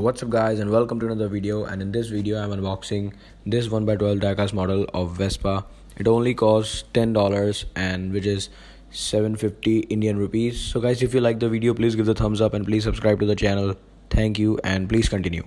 What's up guys and welcome to another video, and in this video I'm unboxing this 1x12 diecast model of Vespa. It only costs $10 and which is 750 Indian rupees. So guys, if you like the video, please give the thumbs up and please subscribe to the channel. Thank you and please continue.